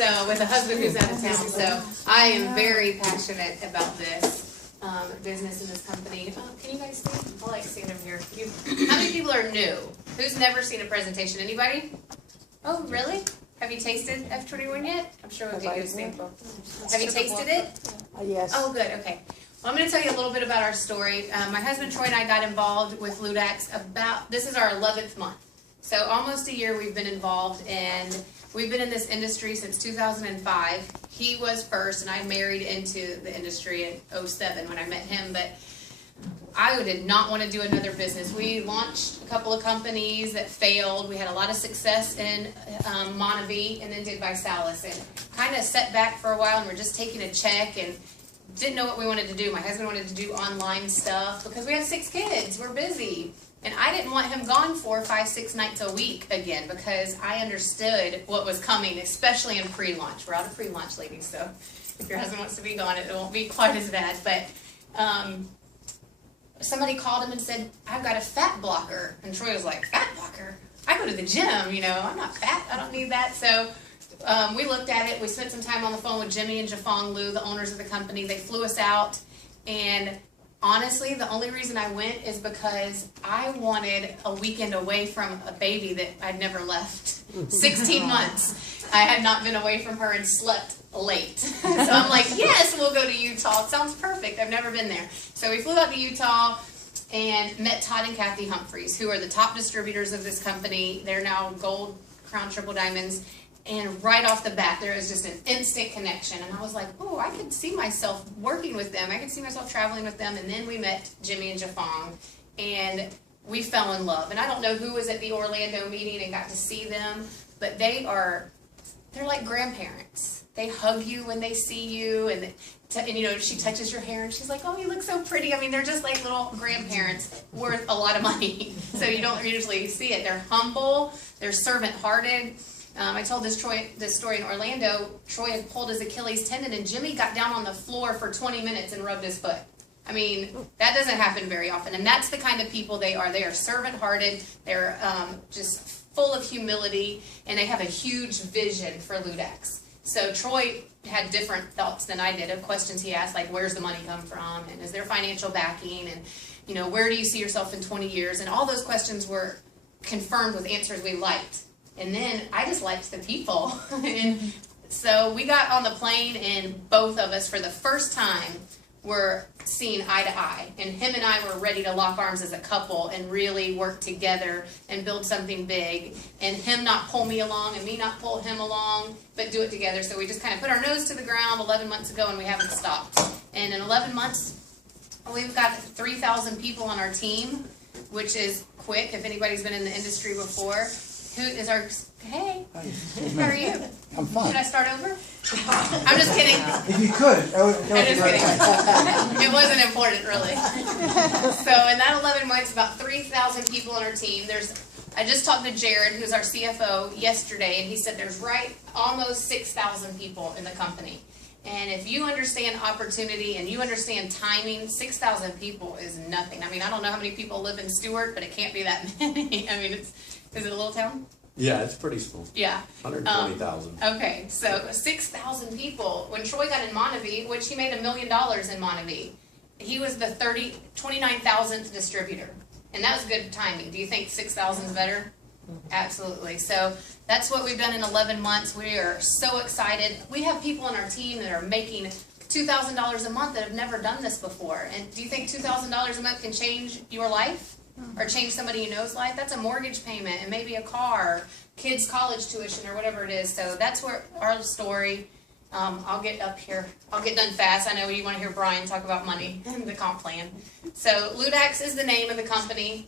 So with a husband who's out of town, so I am very passionate about this business and this company. Can you guys see? I like seeing them here. How many people are new? Who's never seen a presentation? Anybody? Oh, really? Have you tasted F21 yet? I'm sure we'll get you a sample. Have you tasted it? Yes. Oh, good. Okay. Well, I'm going to tell you a little bit about our story. My husband Troy and I got involved with Ludaxx this is our 11th month. So almost a year we've been involved, and we've been in this industry since 2005. He was first, and I married into the industry in 2007 when I met him, but I did not want to do another business. We launched a couple of companies that failed. We had a lot of success in Monavie and then did Visalis, and kind of set back for a while, and we're just taking a check and didn't know what we wanted to do. My husband wanted to do online stuff because we have 6 kids. We're busy. And I didn't want him gone 4, 5, 6 nights a week again because I understood what was coming, especially in pre-launch. We're out of pre-launch, ladies, so if your husband wants to be gone, it won't be quite as bad. But somebody called him and said, I've got a fat blocker. And Troy was like, fat blocker? I go to the gym, you know, I'm not fat, I don't need that. So we looked at it. We spent some time on the phone with Jimmy and Jafong Liu, the owners of the company. They flew us out, and honestly, the only reason I went is because I wanted a weekend away from a baby that I'd never left. 16 months. I had not been away from her and slept late. So I'm like, yes, we'll go to Utah. It sounds perfect. I've never been there. So we flew out to Utah and met Todd and Kathy Humphreys, who are the top distributors of this company. They're now gold, crown, triple diamonds. And right off the bat, there was just an instant connection. And I was like, oh, I could see myself working with them. I could see myself traveling with them. And then we met Jimmy and Jafong, and we fell in love. And I don't know who was at the Orlando meeting and got to see them, but they're like grandparents. They hug you when they see you, and you know, she touches your hair, and she's like, oh, you look so pretty. I mean, they're just like little grandparents worth a lot of money. So you don't usually see it. They're humble. They're servant-hearted. I told this story in Orlando. Troy had pulled his Achilles tendon, and Jimmy got down on the floor for 20 minutes and rubbed his foot. I mean, that doesn't happen very often, and that's the kind of people they are. They are servant-hearted. They're just full of humility, and they have a huge vision for Ludaxx. So Troy had different thoughts than I did of questions he asked, like, where's the money come from, and is there financial backing, and, you know, where do you see yourself in 20 years? And all those questions were confirmed with answers we liked. And then I just liked the people. And so we got on the plane, and both of us, for the first time, were seeing eye to eye. And him and I were ready to lock arms as a couple and really work together and build something big. And him not pull me along and me not pull him along, but do it together. So we just kind of put our nose to the ground 11 months ago, and we haven't stopped. And in 11 months, we've got 3,000 people on our team, which is quick if anybody's been in the industry before. Who is our, hey, how are you? I'm fine. Should I start over? I'm just kidding. If you could, I'm just kidding. It wasn't important, really. So in that 11 months, about 3,000 people on our team. I just talked to Jared, who's our CFO, yesterday, and he said there's almost 6,000 people in the company. And if you understand opportunity and you understand timing, 6,000 people is nothing. I mean, I don't know how many people live in Stewart, but it can't be that many. I mean, is it a little town? Yeah, it's pretty small. Yeah. 120,000. Okay, so 6,000 people. When Troy got in Monavie, which he made $1 million in Monavie, he was the 29,000th distributor. And that was good timing. Do you think 6,000 is better? Absolutely. So that's what we've done in 11 months. We are so excited. We have people on our team that are making $2,000 a month that have never done this before. And do you think $2,000 a month can change your life? Or change somebody you know's life? That's a mortgage payment and maybe a car, kids' college tuition, or whatever it is. So that's where our story. I'll get up here. I'll get done fast. I know you want to hear Brian talk about money and the comp plan. So Ludaxx is the name of the company.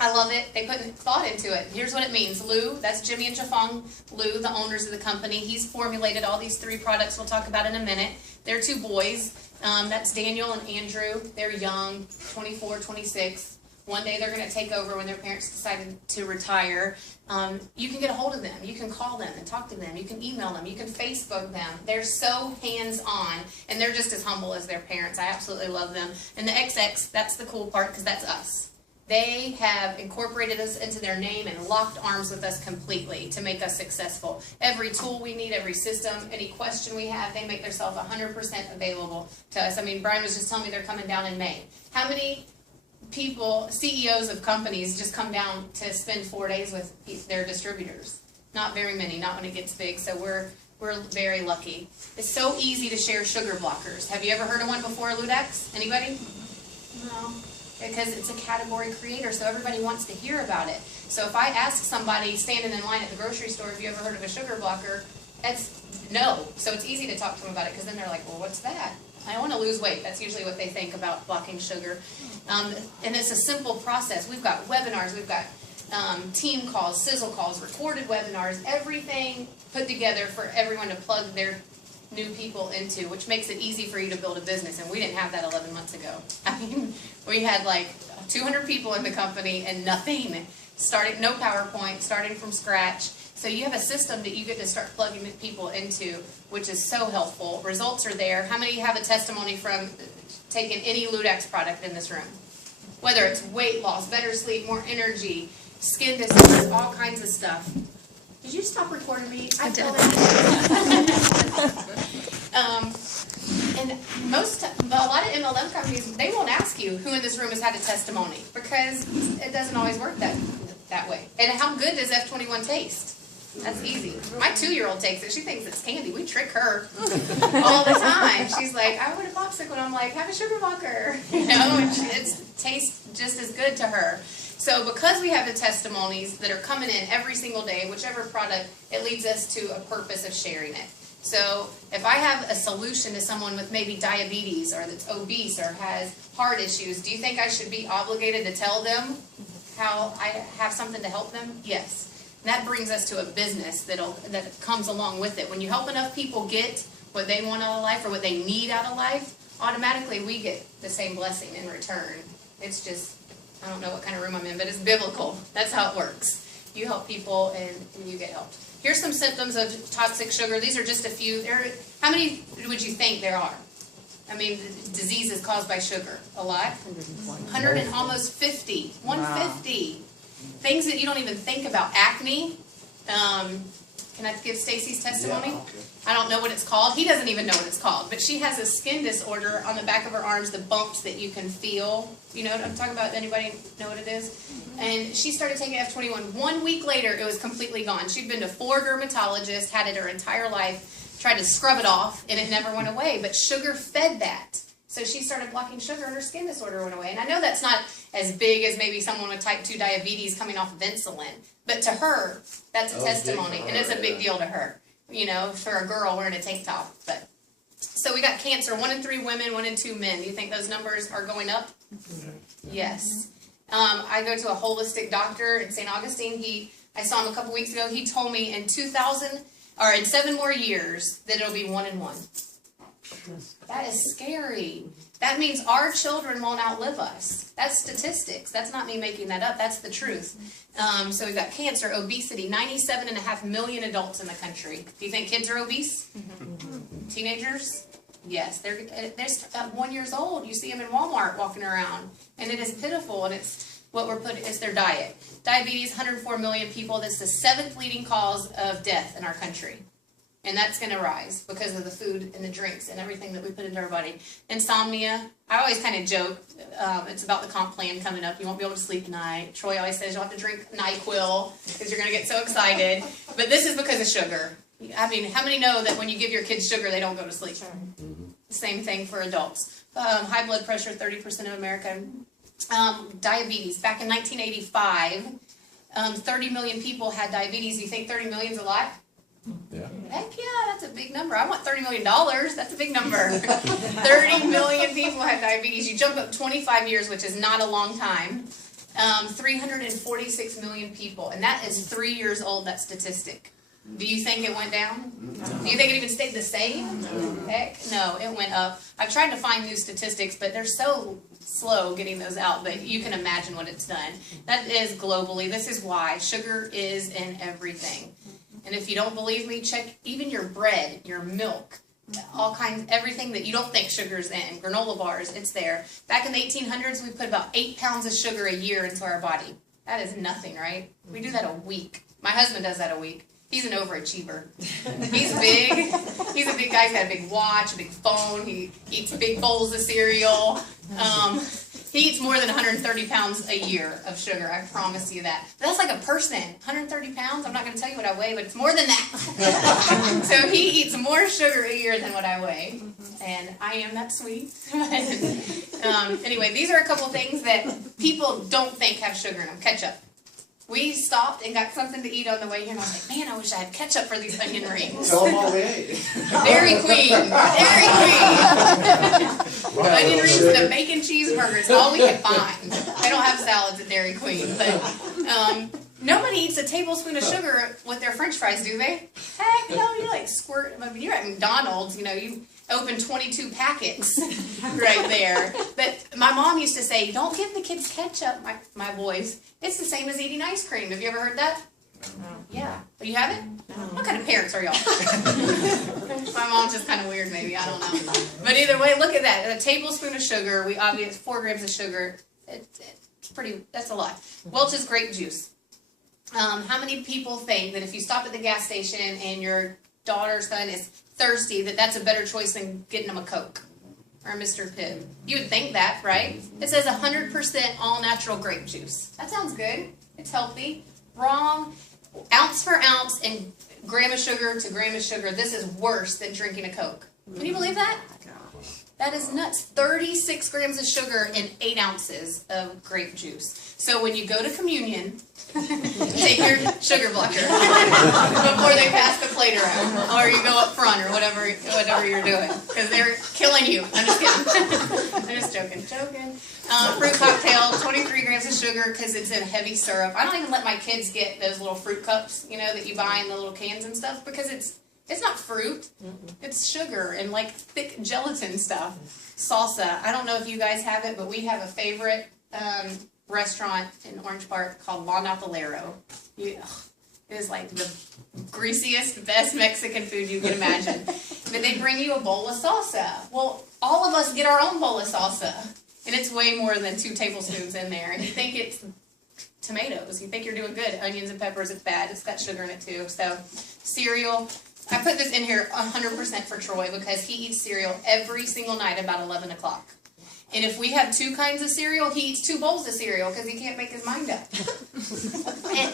I love it. They put thought into it. Here's what it means. Lou, that's Jimmy and Jafong Liu, the owners of the company. He's formulated all these 3 products we'll talk about in a minute. They're 2 boys. That's Daniel and Andrew. They're young, 24, 26. One day they're going to take over when their parents decided to retire. You can get a hold of them. You can call them and talk to them. You can email them. You can Facebook them. They're so hands-on, and they're just as humble as their parents. I absolutely love them. And the XX, that's the cool part because that's us. They have incorporated us into their name and locked arms with us completely to make us successful. Every tool we need, every system, any question we have, they make themselves 100% available to us. I mean, Brian was just telling me they're coming down in May. How many people, CEOs of companies, just come down to spend 4 days with their distributors? Not very many, not when it gets big, so we're very lucky. It's so easy to share sugar blockers. Have you ever heard of one before, Ludaxx? Anybody? No. Because it's a category creator, so everybody wants to hear about it. So if I ask somebody standing in line at the grocery store, have you ever heard of a sugar blocker? That's no. So it's easy to talk to them about it, because then they're like, well, what's that? I want to lose weight. That's usually what they think about blocking sugar. And it's a simple process. We've got webinars, we've got team calls, sizzle calls, recorded webinars, everything put together for everyone to plug their new people into, which makes it easy for you to build a business. And we didn't have that 11 months ago. I mean, we had like 200 people in the company and nothing. Starting, no PowerPoint, starting from scratch. So you have a system that you get to start plugging people into, which is so helpful. Results are there. How many have a testimony from taking any Ludaxx product in this room? Whether it's weight loss, better sleep, more energy, skin disease, all kinds of stuff. Did you stop recording me? I did. And a lot of MLM companies, they won't ask you who in this room has had a testimony, because it doesn't always work that way. And how good does F21 taste? That's easy. My 2-year-old takes it. She thinks it's candy. We trick her all the time. She's like, I want a popsicle. And I'm like, have a sugar blocker. You know, and it tastes just as good to her. So because we have the testimonies that are coming in every single day, whichever product, it leads us to a purpose of sharing it. So if I have a solution to someone with maybe diabetes or that's obese or has heart issues, do you think I should be obligated to tell them how I have something to help them? Yes. And that brings us to a business that comes along with it. When you help enough people get what they want out of life or what they need out of life, automatically we get the same blessing in return. It's just, I don't know what kind of room I'm in, but it's biblical. That's how it works. You help people and you get helped. Here's some symptoms of toxic sugar. These are just a few. How many would you think there are? I mean, diseases caused by sugar. A lot? 100 and almost 50. 150. Wow. Things that you don't even think about. Acne. Can I give Stacy's testimony? Yeah, okay. I don't know what it's called. He doesn't even know what it's called. But she has a skin disorder on the back of her arms, the bumps that you can feel. You know what I'm talking about? Anybody know what it is? And she started taking F21. 1 week later, it was completely gone. She'd been to 4 dermatologists, had it her entire life, tried to scrub it off, and it never went away. But sugar fed that. So she started blocking sugar and her skin disorder went away. And I know that's not as big as maybe someone with type 2 diabetes coming off of insulin. But to her, that's a testimony. And it's a big deal to her. You know, for a girl wearing a tank top. But so we got cancer. 1 in 3 women, 1 in 2 men. Do you think those numbers are going up? Yes. I go to a holistic doctor in St. Augustine. I saw him a couple weeks ago. He told me in 7 more years that it'll be 1 in 1. That is scary. That means our children won't outlive us. That's statistics. That's not me making that up. That's the truth. So we've got cancer, obesity, 97.5 million adults in the country. Do you think kids are obese? Teenagers? Yes. They're 1 year old. You see them in Walmart walking around. And it is pitiful. And it's what we're putting, it's their diet. Diabetes, 104 million people. That's the 7th leading cause of death in our country. And that's going to rise because of the food and the drinks and everything that we put into our body. Insomnia. I always kind of joke. It's about the comp plan coming up. You won't be able to sleep tonight. Troy always says you'll have to drink NyQuil because you're going to get so excited. But this is because of sugar. I mean, how many know that when you give your kids sugar, they don't go to sleep? Same thing for adults. High blood pressure, 30% of America. Diabetes. Back in 1985, 30 million people had diabetes. You think 30 million is a lot? Yeah. Heck yeah, that's a big number. I want $30 million. That's a big number. 30 million people have diabetes. You jump up 25 years, which is not a long time. 346 million people. And that is 3 years old, that statistic. Do you think it went down? No. Do you think it even stayed the same? No. Heck no, it went up. I've tried to find new statistics, but they're so slow getting those out, but you can imagine what it's done. That is globally. This is why sugar is in everything. And if you don't believe me, check even your bread, your milk, all kinds, everything that you don't think sugar's in, granola bars, it's there. Back in the 1800s, we put about 8 pounds of sugar a year into our body. That is nothing, right? We do that a week. My husband does that a week. He's an overachiever. He's big. He's a big guy. He's got a big watch, a big phone. He eats big bowls of cereal. He eats more than 130 pounds a year of sugar. I promise you that. But that's like a person. 130 pounds? I'm not going to tell you what I weigh, but it's more than that. So he eats more sugar a year than what I weigh. And I am that sweet. Anyway, these are a couple things that people don't think have sugar in them. Ketchup. We stopped and got something to eat on the way here, and I was like, man, I wish I had ketchup for these onion rings. Tell them all we ate. Dairy Queen. Dairy Queen. Onion rings and a bacon cheeseburger is all we could find. They don't have salads at Dairy Queen. But nobody eats a tablespoon of sugar with their french fries, do they? Heck no, you like squirt. I mean, you're at McDonald's, you know, you open 22 packets right there. But my mom used to say, don't give the kids ketchup, my boys. It's the same as eating ice cream. Have you ever heard that? No. Yeah. But you haven't? No. What kind of parents are y'all? My mom's just kind of weird, maybe. I don't know. But either way, look at that. A tablespoon of sugar. 4 grams of sugar. It's pretty, that's a lot. Welch's grape juice. How many people think that if you stop at the gas station and your daughter or son is thirsty, that's a better choice than getting them a Coke or a Mr. Pibb? You would think that, right? It says 100% all-natural grape juice. That sounds good. It's healthy. Wrong. Ounce for ounce and gram of sugar to gram of sugar, this is worse than drinking a Coke. Can you believe that? That is nuts. 36 grams of sugar in 8 ounces of grape juice. So when you go to communion, take your sugar blocker before they pass the plate around, or you go up front, or whatever you're doing, because they're killing you. I'm just kidding. I'm just joking. Fruit cocktail, 23 grams of sugar because it's in heavy syrup. I don't even let my kids get those little fruit cups, you know, that you buy in the little cans and stuff, because it's not fruit. It's sugar and like thick gelatin stuff. Salsa. I don't know if you guys have it, but we have a favorite restaurant in Orange Park called La Nopalero. It is like the greasiest, best Mexican food you can imagine. But they bring you a bowl of salsa. Well, all of us get our own bowl of salsa. And it's way more than 2 tablespoons in there. And you think it's tomatoes. You think you're doing good. Onions and peppers, it's bad. It's got sugar in it too. So, cereal. I put this in here 100% for Troy because he eats cereal every single night about 11 o'clock. And if we have 2 kinds of cereal, he eats 2 bowls of cereal because he can't make his mind up. And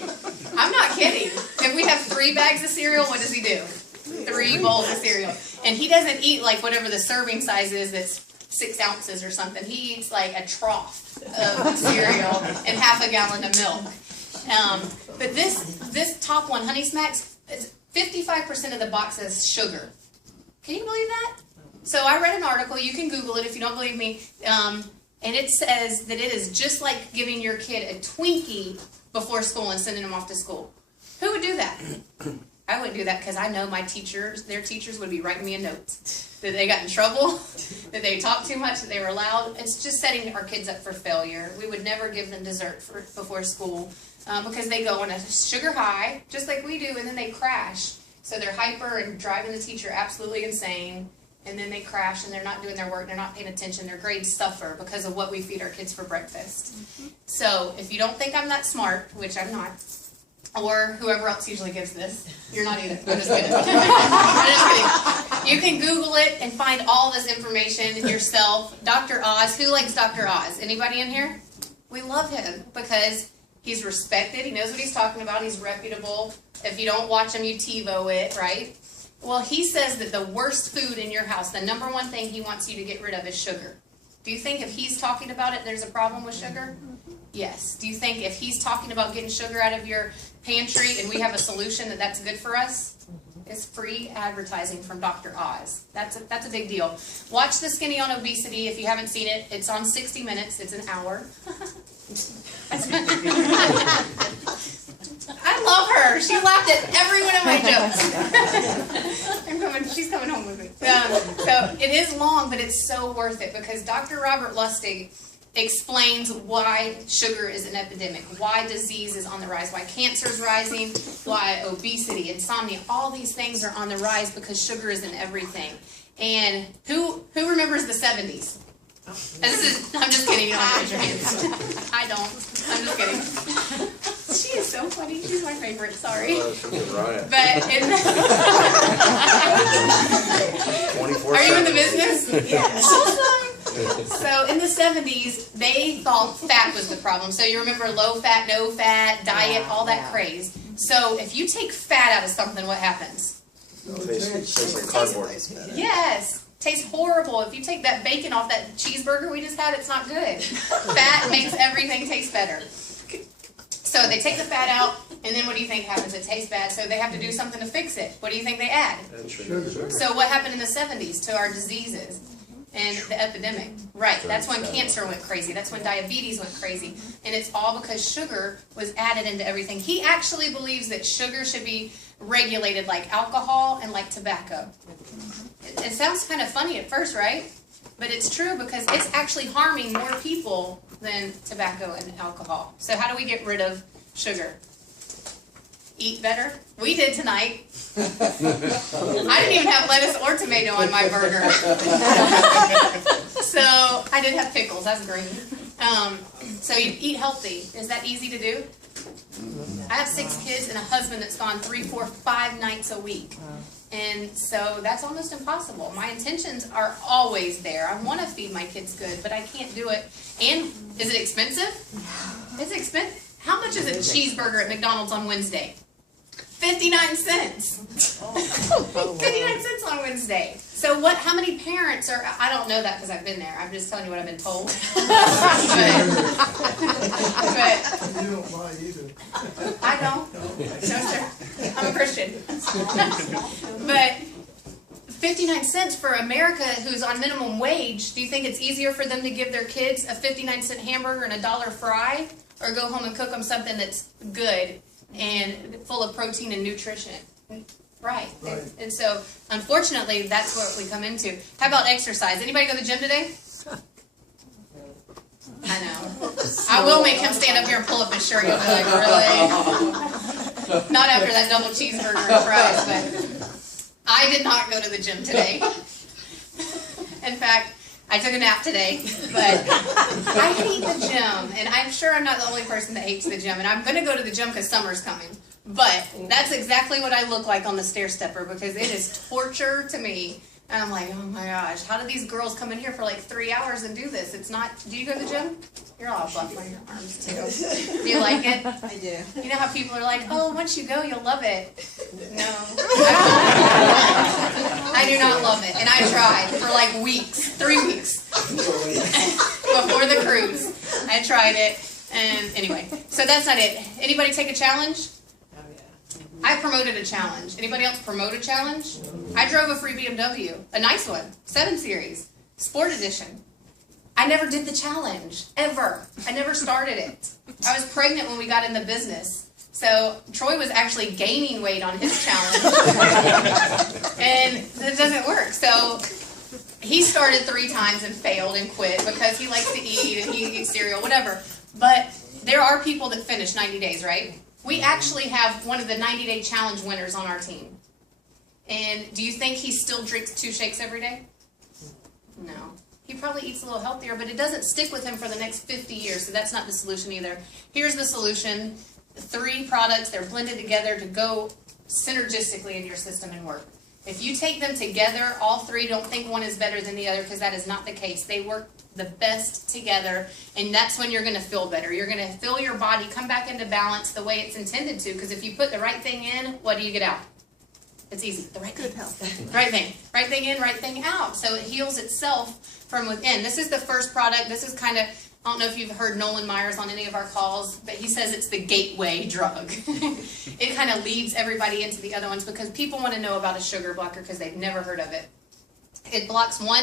I'm not kidding. If we have 3 bags of cereal, what does he do? 3 bowls of cereal. And he doesn't eat like whatever the serving size is that's 6 ounces or something. He eats like a trough of cereal and half a gallon of milk. But this top one, Honey Smacks, is 55% of the box says sugar. Can you believe that? So I read an article, you can Google it if you don't believe me, and it says that it is just like giving your kid a Twinkie before school and sending them off to school. Who would do that? I wouldn't do that because I know my teachers, their teachers would be writing me a note that they got in trouble, that they talked too much, that they were loud. It's just setting our kids up for failure. We would never give them dessert before school because they go on a sugar high, just like we do, and then they crash. So they're hyper and driving the teacher absolutely insane, and then they crash and they're not doing their work, they're not paying attention, their grades suffer because of what we feed our kids for breakfast. So if you don't think I'm that smart, which I'm not, or whoever else usually gives this, you're not either. I'm just kidding. I'm just kidding. You can Google it and find all this information yourself. Dr. Oz, who likes Dr. Oz? Anybody in here? We love him because he's respected, he knows what he's talking about, he's reputable. If you don't watch him, you TiVo it, right? Well, he says that the worst food in your house, the number one thing he wants you to get rid of is sugar. Do you think if he's talking about it, there's a problem with sugar? Yes. Do you think if he's talking about getting sugar out of your pantry and we have a solution that's good for us? It's free advertising from Dr. Oz. That's a big deal. Watch The Skinny on Obesity if you haven't seen it. It's on 60 Minutes. It's an hour. I love her. She laughed at every one of my jokes. She's coming home with me. So it is long, but it's so worth it because Dr. Robert Lustig explains why sugar is an epidemic, why disease is on the rise, why cancer is rising, why obesity, insomnia, all these things are on the rise because sugar is in everything. And who remembers the 70s? I'm just kidding, you don't have to raise your hands. I don't. I'm just kidding. She is so funny. She's my favorite, sorry. But in are you in the business? Yes. Awesome. So in the 70s, they thought fat was the problem. So you remember low fat, no fat, diet, all that craze. So if you take fat out of something, what happens? Tastes like cardboard. Yes. Tastes horrible. If you take that bacon off that cheeseburger we just had, it's not good. Fat makes everything taste better. So they take the fat out, and then what do you think happens? It tastes bad, so they have to do something to fix it. What do you think they add? Sugar. So what happened in the 70s to our diseases and the epidemic? Right, that's when cancer went crazy. That's when diabetes went crazy. And it's all because sugar was added into everything. He actually believes that sugar should be regulated like alcohol and like tobacco. It sounds kind of funny at first, right? But it's true because it's actually harming more people than tobacco and alcohol. So how do we get rid of sugar? Eat better? We did tonight. I didn't even have lettuce or tomato on my burger. So I did have pickles. That's green. So you eat healthy. Is that easy to do? I have 6 kids and a husband that's gone 3, 4, 5 nights a week. And so that's almost impossible. My intentions are always there. I want to feed my kids good, but I can't do it. And is it expensive? It's expensive. How much is a cheeseburger at McDonald's on Wednesday? 59 cents. 59 cents on Wednesday. So what? How many parents are? I don't know that because I've been there. I'm just telling you what I've been told. but You don't lie either. I don't. No, sir. I'm a Christian. But 59 cents for America, who's on minimum wage, do you think it's easier for them to give their kids a 59-cent hamburger and a $1 fry, or go home and cook them something that's good and full of protein and nutrition? Right. And so, unfortunately, that's what we come into. How about exercise? Anybody go to the gym today? I know. I will make him stand up here and pull up his shirt. You'll be like, really? Not after that double cheeseburger and fries, but I did not go to the gym today. In fact, I took a nap today, but I hate the gym, and I'm sure I'm not the only person that hates the gym, and I'm going to go to the gym because summer's coming. But that's exactly what I look like on the stair stepper because it is torture to me. And I'm like, oh my gosh, how do these girls come in here for like 3 hours and do this? It's not, do you go to the gym? You're all buff on your arms too. Do you like it? I do. You know how people are like, oh, once you go, you'll love it. No. I do not love it. And I tried for like weeks, 3 weeks before the cruise. I tried it. And anyway, so that's not it. Anybody take a challenge? I promoted a challenge. Anybody else promote a challenge? I drove a free BMW, a nice one, 7 Series, Sport Edition. I never did the challenge, ever. I never started it. I was pregnant when we got in the business. So Troy was actually gaining weight on his challenge. And it doesn't work. So he started 3 times and failed and quit because he likes to eat and he eats cereal, whatever. But there are people that finish 90 days, right? We actually have one of the 90-day challenge winners on our team. And do you think he still drinks 2 shakes every day? No. He probably eats a little healthier, but it doesn't stick with him for the next 50 years, so that's not the solution either. Here's the solution. 3 products, they're blended together to go synergistically into your system and work. If you take them together, all 3, don't think one is better than the other because that is not the case. They work the best together, and that's when you're going to feel better. You're going to feel your body come back into balance the way it's intended to, because if you put the right thing in, what do you get out? It's easy. The right thing. Right thing. Right thing in, right thing out. So it heals itself from within. This is the first product. This is kind of, I don't know if you've heard Nolan Myers on any of our calls, but he says it's the gateway drug. It kind of leads everybody into the other ones because people want to know about a sugar blocker because they've never heard of it. It blocks one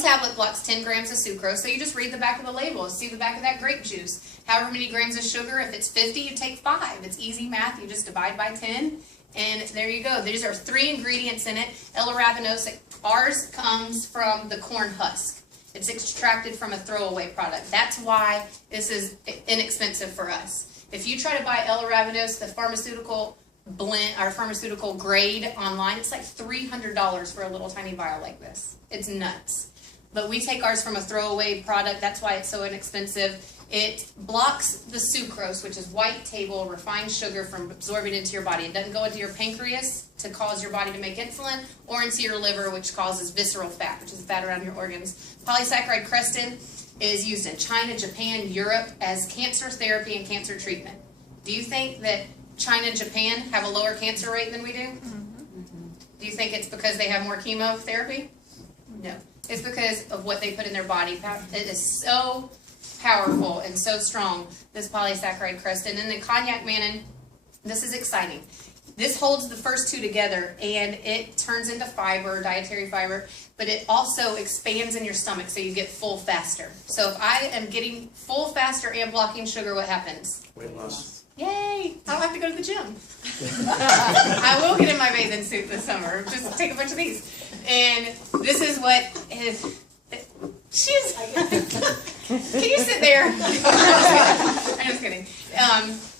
tablet blocks 10 grams of sucrose, so you just read the back of the label, see the back of that grape juice. However many grams of sugar, if it's 50, you take 5. It's easy math, you just divide by 10, and there you go. These are 3 ingredients in it. L-arabinose, ours comes from the corn husk. It's extracted from a throwaway product. That's why this is inexpensive for us. If you try to buy L-Arabinose, the pharmaceutical blend, our pharmaceutical grade online, it's like $300 for a little tiny vial like this. It's nuts. But we take ours from a throwaway product. That's why it's so inexpensive. It blocks the sucrose, which is white table refined sugar, from absorbing into your body. It doesn't go into your pancreas to cause your body to make insulin, or into your liver, which causes visceral fat, which is fat around your organs. Polysaccharide crestin is used in China, Japan, Europe as cancer therapy and cancer treatment. Do you think that China and Japan have a lower cancer rate than we do? Do you think it's because they have more chemotherapy? No. It's because of what they put in their body. It is so powerful and so strong, this polysaccharide crestin. And the cognac mannin, this is exciting. This holds the first two together, and it turns into fiber, dietary fiber, but it also expands in your stomach so you get full faster. So if I am getting full faster and blocking sugar, what happens? Weight loss. Yay! I don't have to go to the gym. I will get in my bathing suit this summer. Just take a bunch of these. And this is what is... She's... Can you sit there? I'm just kidding.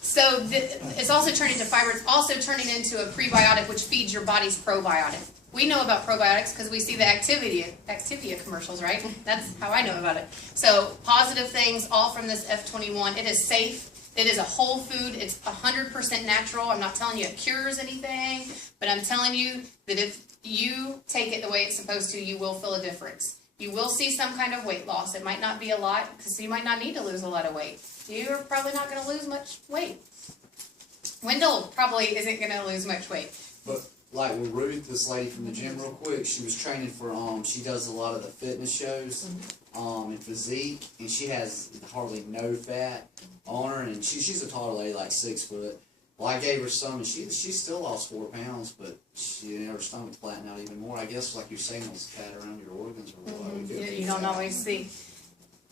So it's also turning into fiber. It's also turning into a prebiotic, which feeds your body's probiotic. We know about probiotics because we see the Activia commercials, right? That's how I know about it. So positive things, all from this F21. It is safe. It is a whole food. It's 100% natural. I'm not telling you it cures anything, but I'm telling you that if you take it the way it's supposed to, you will feel a difference. You will see some kind of weight loss. It might not be a lot, because you might not need to lose a lot of weight. You're probably not going to lose much weight. Wendell probably isn't going to lose much weight. But like with Ruth, this lady from the gym, real quick, she was training for she does a lot of the fitness shows, and physique, and she has hardly no fat on her, and she's a taller lady, like 6 foot. Well, I gave her some, and she still lost 4 pounds, but her stomach flattened out even more. I guess, like you're saying, those fat around your organs or what. You don't always see.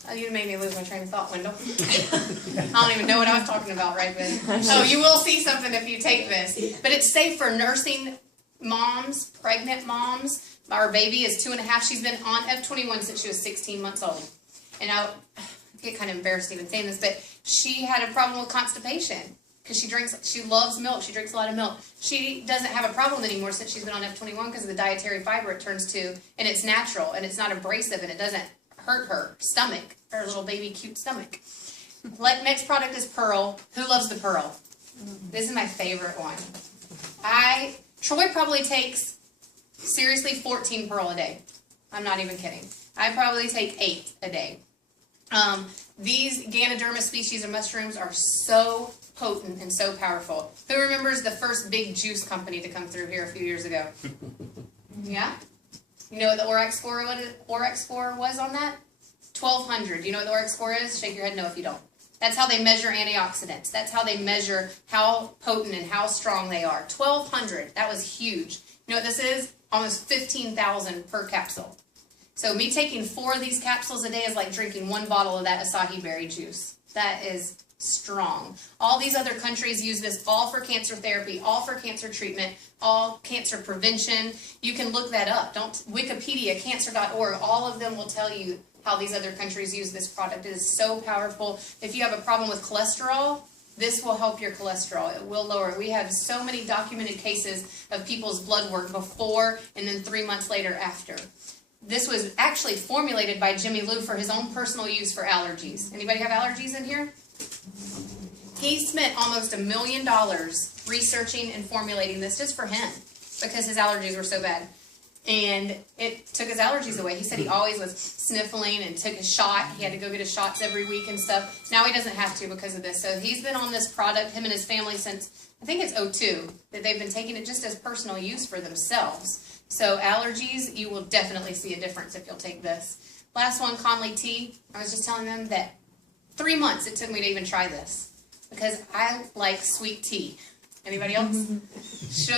Oh, you made me lose my train of thought, Wendell. I don't even know what I was talking about right then. Oh, you will see something if you take this. But it's safe for nursing moms, pregnant moms. Our baby is 2.5. She's been on F21 since she was 16 months old. And I get kind of embarrassed even saying this, but she had a problem with constipation. Because she loves milk, she drinks a lot of milk. She doesn't have a problem anymore since she's been on F21 because of the dietary fiber it turns to, and it's natural, and it's not abrasive, and it doesn't hurt her stomach, her little baby cute stomach. Next product is Pearl. Who loves the Pearl? This is my favorite one. Troy probably takes, seriously, 14 Pearl a day. I'm not even kidding. I probably take 8 a day. These Ganoderma species of mushrooms are so potent and so powerful. Who remembers the first big juice company to come through here a few years ago? Yeah? You know what the Orex score was on that? 1,200. You know what the Orex score is? Shake your head no if you don't. That's how they measure antioxidants. That's how they measure how potent and how strong they are. 1,200. That was huge. You know what this is? Almost 15,000 per capsule. So me taking 4 of these capsules a day is like drinking 1 bottle of that acai berry juice. That is strong. All these other countries use this all for cancer therapy, all for cancer treatment, all cancer prevention. You can look that up. Wikipedia, cancer.org, all of them will tell you how these other countries use this product. It is so powerful. If you have a problem with cholesterol, this will help your cholesterol. It will lower it. We have so many documented cases of people's blood work before and then 3 months later after. This was actually formulated by Jimmy Lou for his own personal use for allergies. Anybody have allergies in here? He spent almost $1 million researching and formulating this just for him because his allergies were so bad. And it took his allergies away. He said he always was sniffling and took a shot. He had to go get his shots every week and stuff. Now he doesn't have to because of this. So he's been on this product, him and his family, since I think it's 2002, that they've been taking it just as personal use for themselves. So allergies, you will definitely see a difference if you'll take this. Last one, Conley tea. I was just telling them that 3 months it took me to even try this because I like sweet tea. Anybody else?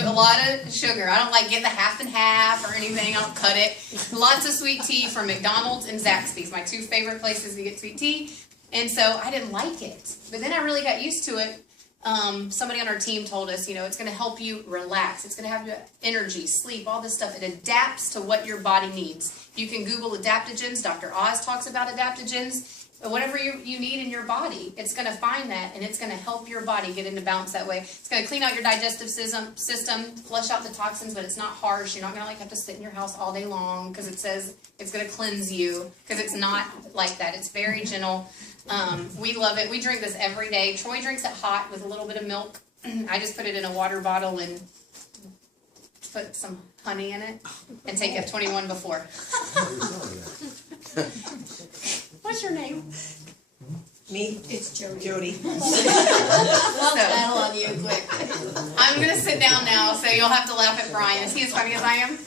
A lot of sugar. I don't like get the half and half or anything. I don't cut it. Lots of sweet tea from McDonald's and Zaxby's, my 2 favorite places to get sweet tea. And so I didn't like it. But then I really got used to it. somebody on our team told us, it's going to help you relax. It's going to have you energy, sleep, all this stuff. It adapts to what your body needs. You can Google adaptogens. Dr. Oz talks about adaptogens. Whatever you need in your body, it's going to find that, and it's going to help your body get into balance that way. It's going to clean out your digestive system, flush out the toxins, but it's not harsh. You're not going to have to sit in your house all day long because it says it's going to cleanse you, because it's not like that. It's very gentle. We love it. We drink this every day. Troy drinks it hot with a little bit of milk. I just put it in a water bottle and put some honey in it and take F21 before. What's your name? Me? It's Jody. Jody. I'll battle on you quick. I'm going to sit down now, so you'll have to laugh at Brian. Is he as funny as I am?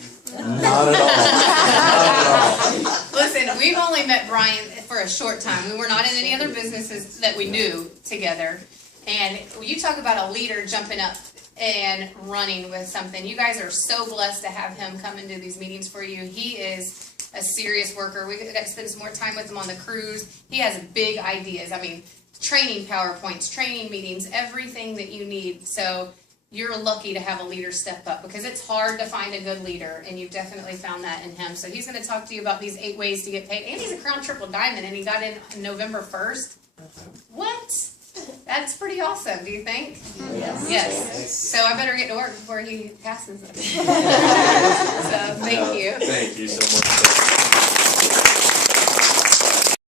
Not at all. Not at all. Listen, we've only met Brian for a short time. We were not in any other businesses that we knew together. And you talk about a leader jumping up and running with something. You guys are so blessed to have him come and do these meetings for you. He is a serious worker. We got to spend some more time with him on the cruise. He has big ideas. I mean, training PowerPoints, training meetings, everything that you need. So you're lucky to have a leader step up, because it's hard to find a good leader, and you've definitely found that in him. So he's going to talk to you about these 8 ways to get paid. And he's a Crown Triple Diamond, and he got in November 1st. What? That's pretty awesome, do you think? Yes. So I better get to work before he passes it. So thank you. Thank you so much.